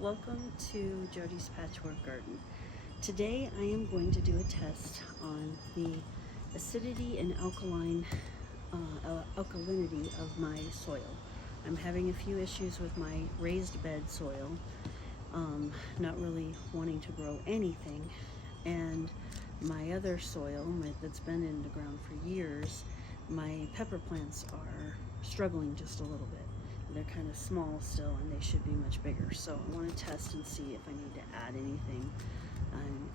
Welcome to Jody's Patchwork Garden. Today I am going to do a test on the acidity and alkalinity of my soil. I'm having a few issues with my raised bed soil, not really wanting to grow anything, and my other soil that's been in the ground for years, my pepper plants are struggling just a little bit. They're kind of small still and they should be much bigger. So I want to test and see if I need to add anything and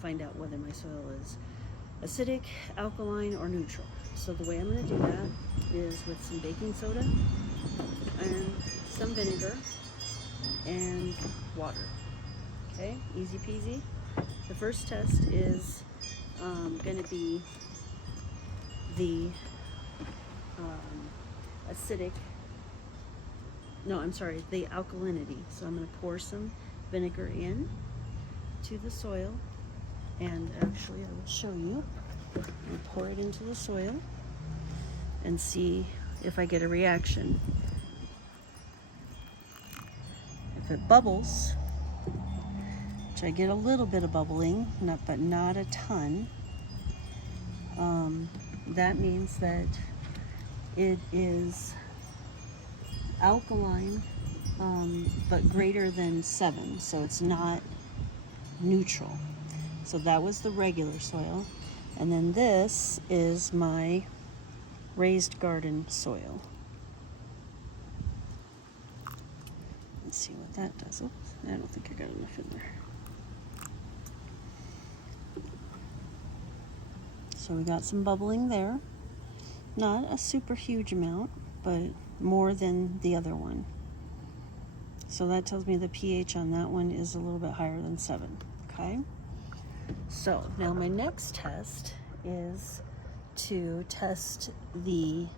find out whether my soil is acidic, alkaline, or neutral. So the way I'm going to do that is with some baking soda and some vinegar and water. Okay, easy peasy. The first test is going to be the the alkalinity. So I'm going to pour some vinegar in to the soil, and actually I will show you. I'll pour it into the soil and see if I get a reaction. If it bubbles, which I get a little bit of bubbling, but not a ton, that means that it is alkaline, but greater than 7, so it's not neutral. So that was the regular soil, and then this is my raised garden soil. Let's see what that does. Oops, I don't think I got enough in there. So we got some bubbling there. Not a super huge amount, but more than the other one. So that tells me the pH on that one is a little bit higher than 7. Okay? So now my next test is to test the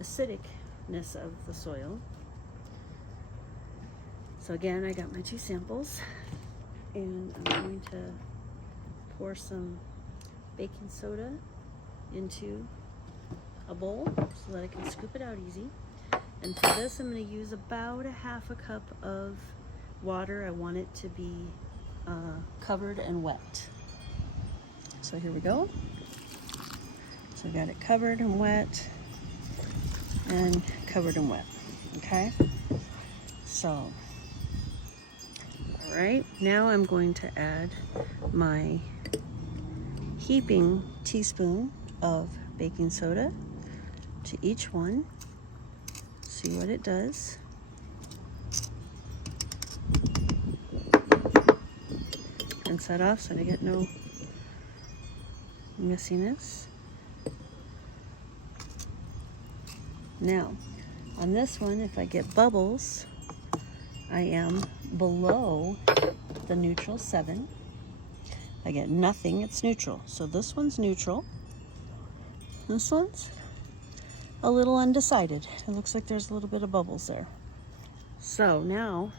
acidicness of the soil. So again, I got my 2 samples, and I'm going to pour some baking soda into a bowl so that I can scoop it out easy. And for this, I'm going to use about a half a cup of water. I want it to be covered and wet. So here we go. So I got it covered and wet and covered and wet. Okay. So, all right. Now I'm going to add my heaping teaspoon of baking soda to each one. See what it does. Rinse that off so I get no messiness. Now, on this one, if I get bubbles, I am below the neutral 7. I get nothing, it's neutral. So this one's neutral. This one's a little undecided. It looks like there's a little bit of bubbles there. So now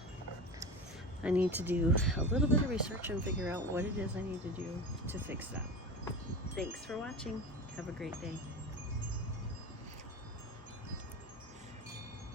I need to do a little bit of research and figure out what it is I need to do to fix that. Thanks for watching. Have a great day.